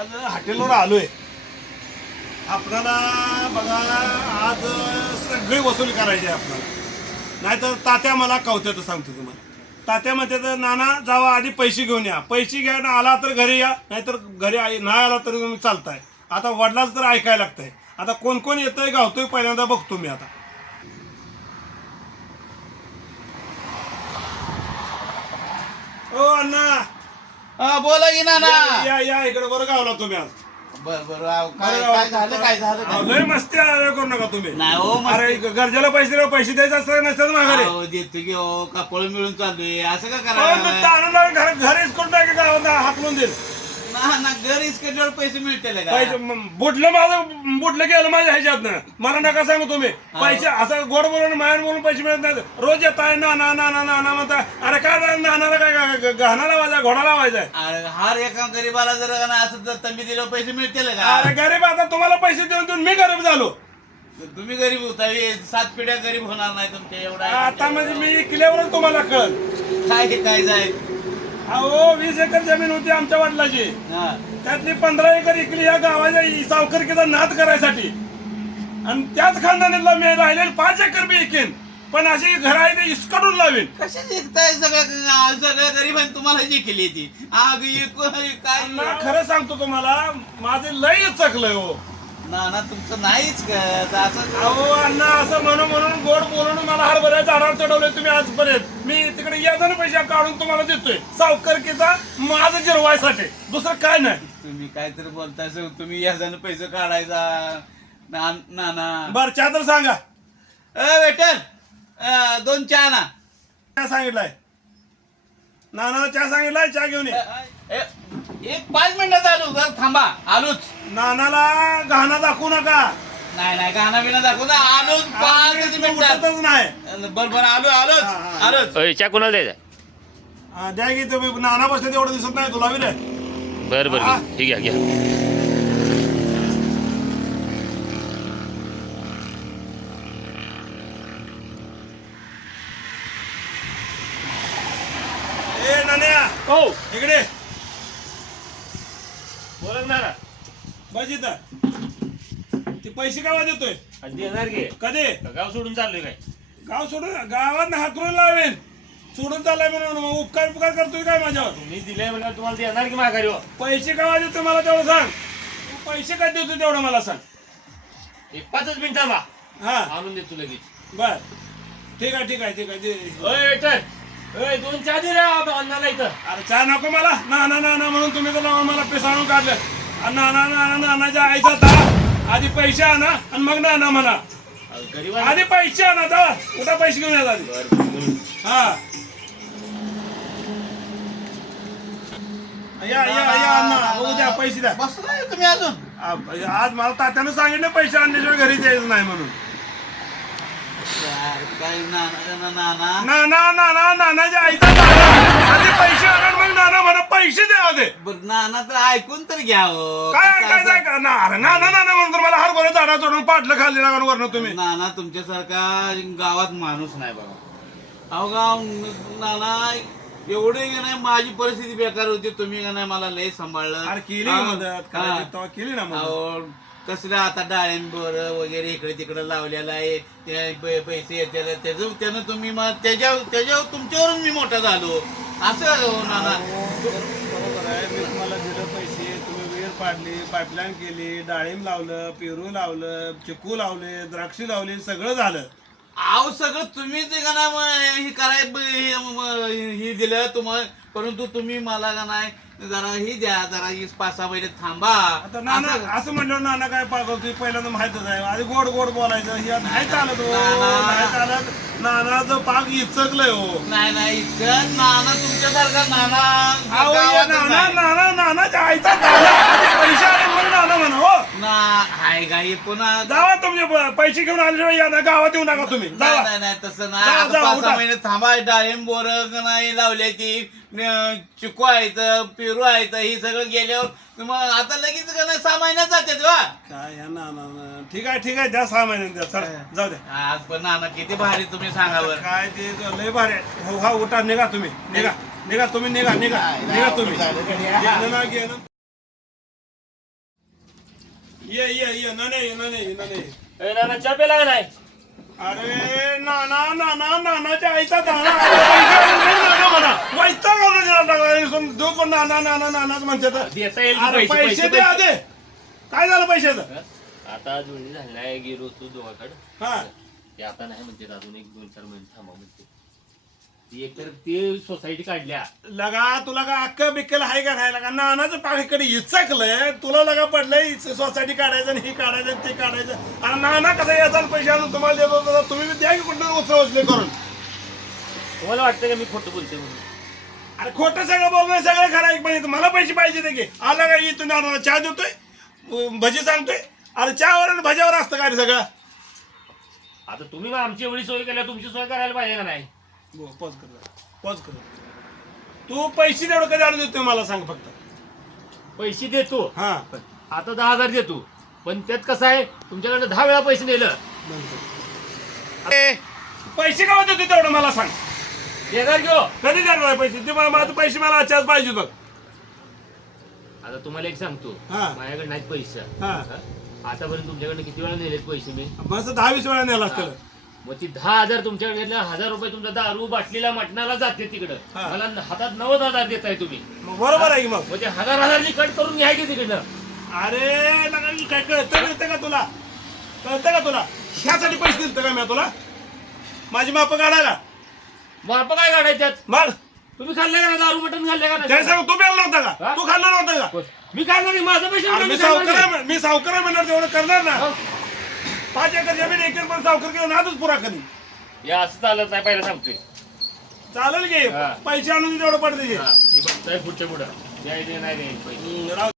आज हॉटेलवर आलोय. आपल्याला बघा आज सगळी वसुली करायची आहे आपल्याला. नाहीतर तात्या मला कवत्यात सांगतो तुम्हाला. तात्या म्हणते तर नाना जावा आधी पैसे घेऊन या. पैसे घ्या ना, आला तर घरी या, नाहीतर घरी नाही आला तरी तुम्ही चालताय. आता वडिलाच तर ऐकायला लागतंय. आता कोण कोण येतंय गावतोय पहिल्यांदा बघतो मी आता. ओ अण्णा बोला की नाना. या या इकडे बरं गावला तुम्ही आज. बर बर काय झालं काय झालं लय मस्ती करू नका तुम्ही. नाही हो अरे गरजेला पैसे द्यायचे असतात नसतात माघारी. देतो की हो कापळ मिळून चाललोय असं का घरीच करून टाके गावात हाकलून देईल. ना घर इस्केटवर पैसे मिळतील का? पैसे बुडलं गेलं माझ्या ह्याच्यातनं. मला नका सांगू तुम्ही. पैसे असं गोड बोलून मायान बोलून पैसे मिळत नाही. रोज येत आहे नाना नाना नाना म्हणता. अरे काय नानाला काय गहना लावायचा घोडा लावायचा. अरे हर एका गरीबाला जर असं जर तंबी दिलं पैसे मिळतील का? अरे गरीब आता तुम्हाला पैसे देऊन देऊन मी गरीब झालो. तुम्ही गरीब होता 7 पिढ्या गरीब होणार नाही तुमच्या एवढा. आता म्हणजे मी किल्ल्यावरच तुम्हाला कळल काय जाईल. अहो 20 एकर जमीन होती आमच्या वडिलाची. त्यातली 15 एकर इकली या गावाच्या सावकारकीचा नाद करायसाठी. आणि त्याच खानदानीला मी राहिलेले 5 एकर बी इकेन. पण अशी घर आहे ते इसकडून लावेन. कशा जिंकताय सगळ्या गरीबांनी तुम्हाला जिंकली ती आग काय. खरं सांगतो तुम्हाला माझे लय चकलंय हो. ना तुमचं नाहीच का असं. अहो अण्णा असं म्हणून गोड बोलून मला हरभऱ्या झाडावर चढवले तुम्ही आजपर्यंत. मी तिकडे यादाने पैसे काढून तुम्हाला देतोय सावकारकीचा माझं जिरवायसाठी. दुसरं काय नाही. तुम्ही काहीतरी बोलताय तुम्ही याच्यानं पैसे काढायचा नाना. बरं चहा तर सांगा. वेटर 2 चहा ना. काय सांगितलंय नाना? चहा सांगितलाय. चहा घेऊन ये. एक 5 मिनिटात आलो जर थांबा आलोच. नानाला गहना दाखवू नका. नाही गाणं बिना दाखवू ना. आलोच 5 मिनिटात नाही. बरोबर आलोच. चहा कोणाला द्यायचा? द्या की तुम्ही. नाना बसले तेवढं दिसत नाही तुला बी रे. बरं बरं ठीक आहे घ्या. ए नान्या हो इकडे बोलत ना. बस इथं. ते पैसे गावात देतोय. देणार घे. कधी गाव सोडून चाललोय काय? गाव सोडून गावात हातरून लावेन. सोडून चाललाय म्हणून उपकार करतोय काय माझ्यावर? तुम्ही दिले म्हणजे तुम्हाला देणार की माघारी हो? पैसे गावात देतोय मला तेवढं सांग. तू पैसे काय देतोय तेवढं मला सांग. एक 5 मिनिट बा हा आणून देतो लगेच. बर ठीक आहे ठीक आहे ठीक आहे. ओय वेटर 2 चहा दे रे अन्नाला इथं. अरे चहा नको मला. नाना नाना म्हणून तुम्ही तर मला पिसाळून काढलं. नाना नाना नानाच्या आईचा दहा आधी पैसे आणा आणि मग नाना म्हणा. गरीब आधी पैसे आणा. जा उठा पैसे घेऊन या आधी. हा या या या अण्णा बघू द्या पैसे द्या. बसलाय तुम्ही अजून. आज मला तात्यानं सांगितलं पैसे आणल्याशिवाय घरी जायचं नाही म्हणून. काय नाना नाना नाना नानाच्या आईचा आधी पैसे आणा मग नाना म्हणा पैसे द्या दे. नाना तर ऐकून तर घ्या हो. काय ऐकायचं का? नाना नाना नाना म्हणून तर मला हरभरे झाडा चढून पाटलं खाल्ले लागून वरण तुम्ही. नाना तुमच्यासारखा गावात माणूस नाही बघा. अहो गाव नाना एवढे का नाही माझी परिस्थिती बेकार होती. तुम्ही का नाही मला लय सांभाळलं. अरे केली मदत करायची तेव्हा केली ना मदत. अहो कसलं आता डाळिंब वगैरे इकडे तिकडे लावलेलं आहे. ते पैसे येते त्यानं तुम्ही त्याच्यावर तुमच्यावरून मी मोठा झालो असं हो नाना. बरोबर आहे. मी तुम्हाला दिलं पैसे. तुम्ही विहीर पाडली, पाईपलाईन केली, डाळिंब लावलं, पेरू लावलं, चिकू लावले, द्राक्षी लावली, सगळं झालं. अहो सगळं तुम्हीच का नाही हे हे दिलं तुम्हाला. परंतु तुम्ही मला का नाही जरा ही द्या. जरा 5-6 महिने थांबा. आता नाना असं म्हणलं नाना काय पागवतोय पहिल्यांदा माहितच आहे. आधी गोड गोड बोलायचं. हे नाही चालत हो. नाही चालत. नानाचं पाग इचकलंय हो. नाही इतकं नाना तुमच्यासारखा नाना अहो, हे गावातच नाना नाही. नाना नानाच्या आईचा पैसे आले मग नाना म्हणा हो. ना हाय गाई पुन्हा जावा तुमचे पैसे घेऊन आल्याशिवाय या ना गावात येऊ नका तुम्ही. जावा. नाही तसं जा, नाही. जा, 5-6 उठा. महिने थांबा. डाळिंब बोर नाही लावल्याची चिकू आहेत पेरू आहेत ही सगळं गेल्यावर मग आता लगेच का नाही 6 महिन्यात जाते काय या नाना ठीक आहे द्या 6 महिन्यात द्या. चल जाऊ द्या. आज पण नाना किती भारी तुम्ही सांगा बरं. काय ते लय भारी आहे. हो हा उठा. निघा तुम्ही. निघा तुम्ही. निघा तुम्ही. निघा तुम्ही. घेणं ना घेणं. ये नाही. ए नाना चहा प्याला का नाही? अरे नानाच्या आईचा दाना नाना म्हणा वैता जो पण नानाच म्हणते तर. देता येईल अरे की पैसे दे आधे. काय झालं पैशाचं? आता जुळणी झाली नाही, गेलो होतो दोघाकडे. हा ते आता नाही म्हणते, अजून 1-2-4 महिने थांबा म्हणते. ती एकतर ते सोसायटी काढल्या. लगा तुला का अक्क बिक्कल हाय का नाही लगा नानाचं पाकडे इचकलंय तुला लगा पडलंय सोसायटी काढायचं आणि हे काढायचं आणि ते काढायचं. आणि नाना कसं याचा पैसे आणून तुम्हाला देतो तसा तुम्ही बी द्या की कुठं उचले करून. तुम्हाला वाटतं का मी खोटं बोलते म्हणून? अरे खोटं सगळं बोलणं सगळं खरं एक पाहिजे मला पैसे पाहिजे ते घे. आला का येतो नाना चहा देतोय भजी सांगतोय. अरे चहावर आणि भज्यावर असतं काय रे सगळं. आता तुम्ही मग आमची एवढी सोय केल्या, तुमची सोय करायला पाहिजे का नाही? पॉज कर. तू पैसे तेवढं कधी आणून देतोय मला सांग फक्त. पैसे देतो, हा आता 10,000 देतो, पण त्यात कसं आहे तुमच्याकडनं 10 वेळा पैसे नेलं. पैसे का देतो तेवढं मला सांग. देणार घेऊ. कधी देणार पैसे ते मला पैसे मला आजच्याच पाहिजे बघ. आता तुम्हाला एक सांगतो, हा. माझ्याकडे नाहीत पैसे. हा. आतापर्यंत तुमच्याकडनं किती वेळा नेलेत पैसे मी? मस्त 10-20 वेळा नेला असतं. मग ती 10,000 तुमच्याकडे घेतल्या, 1,000 रुपये तुमच्या दारू बाटलीला मटणाला जाते तिकडं. हा. मला हातात 90,000 देताय तुम्ही. मग बरोबर आहे की मग. म्हणजे 1,000 कट करून घ्या की तिकडनं. अरे लगा काय कळतं का तुला? कळतं का तुला? ह्यासाठी पैसे दिलते का मी तुला? माझी माप काढायला मग आपण काय काढायच्यात? मग तुम्ही खाल्ले का ना दारू मटण खाल्ले का काय नाही? सांग तू प्यायला नव्हता का? हा? तू खाल्लं नव्हतं का? मी खाल्लं नाही, माझं पैसे अरे मी सावकार आहे म्हणणार तेवढं करणार ना. 5 एकर जमीन 1 एकर पण सावकार केलं नादच पुरा करी. या असं चालत नाही, पहिला सांगतोय. चालेल की हा. पैसे आणून तेवढं पडते हा, हे बघताय पुढच्या पुढं द्यायचे नाही द्यायचे पैसे. राव